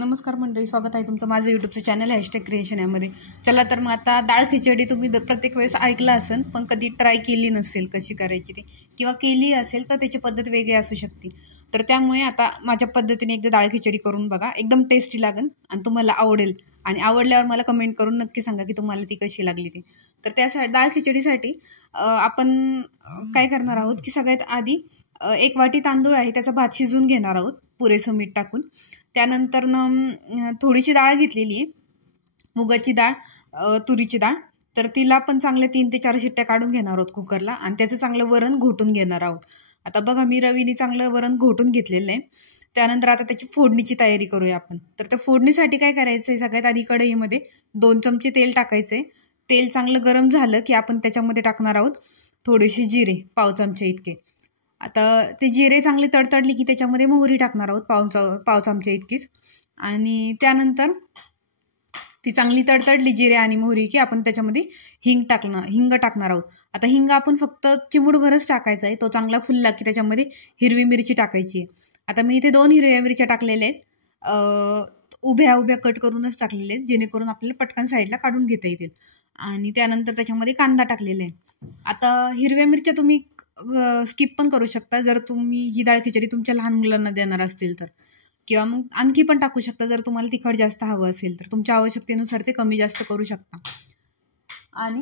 नमस्कार मंडळी, स्वागत आहे तुमचं माझं यूट्यूबचं चॅनल हॅशटॅग क्रिएशन यामध्ये. चला तर मग आता डाळ खिचडी तुम्ही प्रत्येक वेळेस ऐकलं असेल पण कधी ट्राय केली नसेल कशी करायची ते, किंवा केली असेल तर त्याची पद्धत वेगळी असू शकते. तर त्यामुळे आता माझ्या पद्धतीने एकदा डाळ खिचडी करून बघा, एकदम टेस्टी लागेल आणि तुम्हाला आवडेल. आणि आवडल्यावर मला कमेंट करून नक्की सांगा की तुम्हाला ती कशी लागली ती. तर त्यासाठी डाळ खिचडीसाठी आपण काय करणार आहोत की सगळ्यात आधी 1 वाटी तांदूळ आहे त्याचा भात शिजून घेणार आहोत पुरेसं मीठ टाकून. त्यानंतर थोडीशी डाळ घेतलेली आहे, मुगाची डाळ, तुरीची डाळ. तर तिला पण चांगले 3 ते 4 शिट्ट्या काढून घेणार आहोत कुकरला आणि त्याचं चांगलं वरण घोटून घेणार आहोत. आता बघा मी रवीने चांगलं वरण घोटून घेतलेलं आहे. त्यानंतर आता त्याची फोडणीची तयारी करूया आपण. तर त्या फोडणीसाठी काय करायचं आहे, सगळ्यात आधी कढईमध्ये 2 चमचे तेल टाकायचं आहे. तेल चांगलं गरम झालं की आपण त्याच्यामध्ये टाकणार आहोत थोडेसे जिरे, पाव चमचे इतके. आता ते जिरे चांगले तडतडली की त्याच्यामध्ये मोहरी टाकणार आहोत पाव चमचे इतकीच. आणि त्यानंतर ती चांगली तडतडली जिरे आणि मोहरी की आपण त्याच्यामध्ये हिंग टाकणार आहोत. आता हिंग आपण फक्त चिमूटभरच टाकायचा आहे, तो चांगला फुलला की त्याच्यामध्ये हिरवी मिरची टाकायची आहे. आता मी इथे 2 हिरव्या मिरच्या टाकलेल्या आहेत, उभ्या उभ्या कट करूनच टाकलेले आहेत, जेणेकरून आपल्याला पटकन साईडला काढून घेता येतील. आणि त्यानंतर त्याच्यामध्ये कांदा टाकलेला आहे. आता हिरव्या मिरच्या तुम्ही स्किप पण करू शकता जर तुम्ही ही डाळ खिचडी तुमच्या लहान मुलांना देणार असतील तर, किंवा मग आणखी पण टाकू शकता जर तुम्हाला तिखट जास्त हवं असेल तर. तुमच्या आवश्यकतेनुसार ते कमी जास्त करू शकता. आणि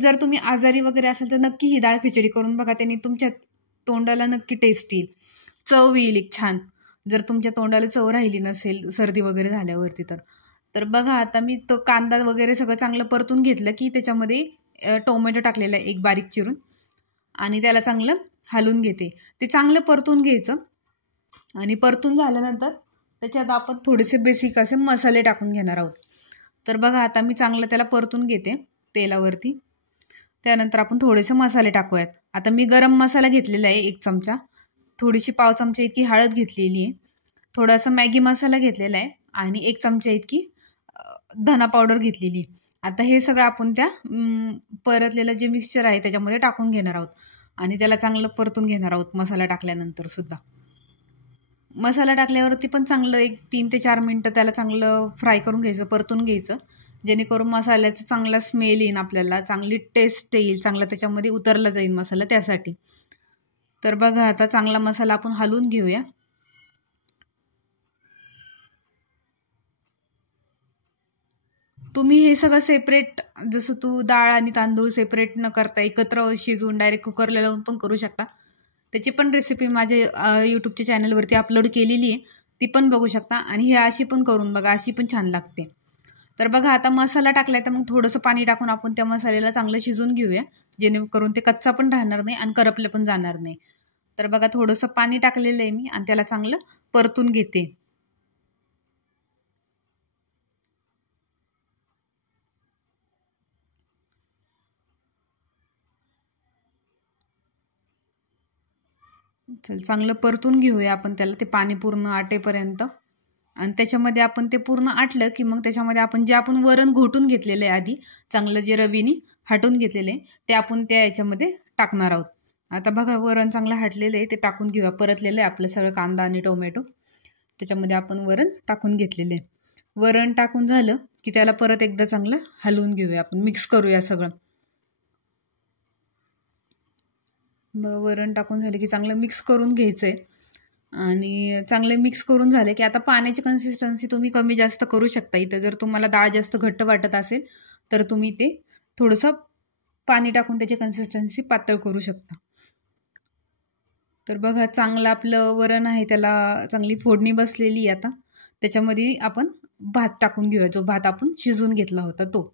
जर तुम्ही आजारी वगैरे असेल तर नक्की ही डाळ खिचडी करून बघा, त्यांनी तुमच्या तोंडाला नक्की टेस्ट येईल, चव येईल एक छान. जर तुमच्या तोंडाला चव राहिली नसेल सर्दी वगैरे झाल्यावरती तर बघा आता मी तो कांदा वगैरे सगळं चांगलं परतून घेतलं की त्याच्यामध्ये टोमॅटो टाकलेला आहे एक बारीक चिरून आणि त्याला चांगलं हलवून घेते. ते चांगलं परतून घ्यायचं आणि परतून झाल्यानंतर त्याच्यात आपण थोडेसे बेसिक असे मसाले टाकून घेणार आहोत. तर बघा आता मी चांगलं त्याला परतून घेते तेलावरती. त्यानंतर आपण थोडेसे मसाले टाकूयात. आता मी गरम मसाला घेतलेला आहे 1 चमचा, थोडीशी पाव चमचा इतकी हळद घेतलेली आहे, थोडासा मॅगी मसाला घेतलेला आहे आणि 1 चमचा इतकी धना पावडर घेतलेली आहे. आता हे सगळं आपण त्या परतलेलं जे मिक्सचर आहे त्याच्यामध्ये टाकून घेणार आहोत आणि त्याला चांगलं परतून घेणार आहोत. मसाला टाकल्यानंतर सुद्धा मसाला टाकल्यावरती पण चांगलं 3 ते 4 मिनटं त्याला चांगलं फ्राय करून घ्यायचं, परतून घ्यायचं, जेणेकरून मसाल्याचा चांगला स्मेल येईल, आपल्याला चांगली टेस्ट येईल, चांगला त्याच्यामध्ये उतरला जाईल मसाला त्यासाठी. तर बघा आता चांगला मसाला आपण हलवून घेऊया. तुम्ही हे सगळं सेपरेट, जसं डाळ आणि तांदूळ सेपरेट न करता एकत्र शिजवून डायरेक्ट कुकरला लावून पण करू शकता. त्याची पण रेसिपी माझ्या यूट्यूबच्या चॅनलवरती अपलोड केलेली आहे, ती पण बघू शकता. आणि हे अशी पण करून बघा, अशी पण छान लागते. तर बघा आता मसाला टाकलाय तर मग थोडंसं पाणी टाकून आपण त्या मसाल्याला चांगलं शिजून घेऊया, जेणेकरून ते कच्चा पण राहणार नाही आणि करपले पण जाणार नाही. तर बघा थोडंसं पाणी टाकलेलं आहे मी आणि त्याला चांगलं परतून घेते. चल चांगलं परतून घेऊया आपण त्याला, ते पाणी पूर्ण आटेपर्यंत. आणि त्याच्यामध्ये आपण ते पूर्ण आटलं की मग त्याच्यामध्ये आपण जे वरण घोटून घेतलेलं आहे आधी, चांगलं जे रवीने हटून घेतलेलं आहे ते आपण त्या याच्यामध्ये टाकणार आहोत. आता बघा वरण चांगलं हटलेलं आहे, ते टाकून घेऊया. परतलेलं आहे आपलं सगळं कांदा आणि टोमॅटो, त्याच्यामध्ये आपण वरण टाकून घेतलेलं आहे. वरण टाकून झालं की त्याला परत एकदा चांगलं हलवून घेऊया, आपण मिक्स करूया सगळं. वरण टाकून झाले की चांगलं मिक्स करून घ्यायचं आहे. आणि चांगले मिक्स करून झाले की आता पाण्याची कन्सिस्टन्सी तुम्ही कमी जास्त करू शकता. इथं जर तुम्हाला डाळ जास्त घट्ट वाटत असेल तर तुम्ही ते थोडंसं पाणी टाकून त्याची कन्सिस्टन्सी पातळ करू शकता. तर बघा चांगलं आपलं वरण आहे, त्याला चांगली फोडणी बसलेली आहे. आता त्याच्यामध्ये आपण भात टाकून घेऊया, जो भात आपण शिजवून घेतला होता तो.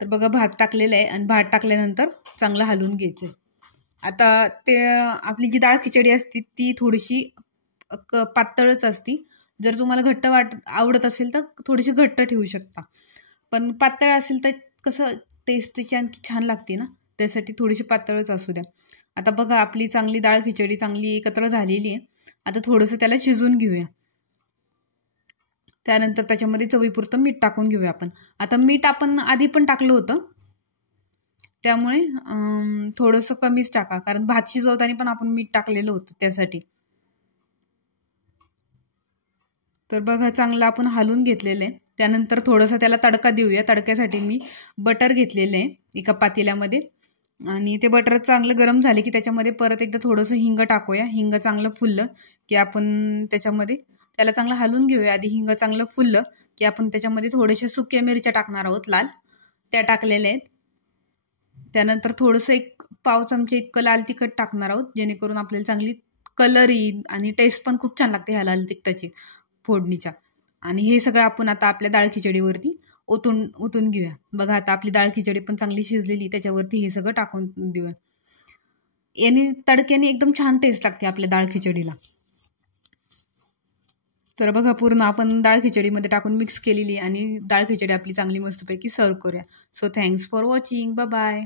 तर बघा भात टाकलेला आहे आणि भात टाकल्यानंतर चांगलं हलवून घ्यायचं आहे. आता ते आपली जी डाळ खिचडी असती ती थोडीशी पातळच असती. जर तुम्हाला घट्ट आवडत असेल तर थोडीशी घट्ट ठेवू शकता, पण पातळ असेल तर कसं टेस्ट त्याची आणखी छान लागते ना, त्यासाठी थोडीशी पातळच असू द्या. आता बघा आपली चांगली डाळ खिचडी चांगली एकत्र झालेली आहे. आता थोडंसं त्याला शिजून घेऊया. त्यानंतर त्याच्यामध्ये चवीपुरतं मीठ टाकून घेऊया आपण. आता मीठ आपण आधी पण टाकलं होतं, त्यामुळे थोडंसं कमीच टाका, कारण भात शिजवताना पण आपण मीठ टाकलेलं होतं त्यासाठी. तर बघा चांगलं आपण हलवून घेतलेलं आहे. त्यानंतर थोडंसं त्याला तडका देऊया. तडक्यासाठी मी बटर घेतलेलं आहे एका पातेल्यामध्ये आणि ते बटर चांगलं गरम झाले की त्याच्यामध्ये परत एकदा थोडंसं हिंग टाकूया. हिंग चांगलं फुललं की आपण त्याच्यामध्ये त्याला चांगलं हलवून घेऊया. आधी हिंग चांगलं फुललं की आपण त्याच्यामध्ये थोड्याशा सुक्या मिरच्या टाकणार आहोत लाल, त्या टाकलेल्या आहेत. त्यानंतर थोडंसं 1 पाव चमचे इतकं लाल तिखट टाकणार आहोत, जेणेकरून आपल्याला चांगली कलर येईल आणि टेस्ट पण खूप छान लागते ह्या लाल तिखटाची फोडणीच्या. आणि हे सगळं आपण आता आपल्या डाळ खिचडीवरती ओतून घेऊया. बघा आता आपली डाळ खिचडी पण चांगली शिजलेली, त्याच्यावरती हे सगळं टाकून देऊया. याने तडक्याने एकदम छान टेस्ट लागते आपल्या डाळ खिचडीला. तर बघा पूर्ण आपण डाळ खिचडीमध्ये टाकून मिक्स केलेली आणि डाळ खिचडी आपली चांगली मस्तपैकी सर्व करूया. So thanks for watching. Bye bye.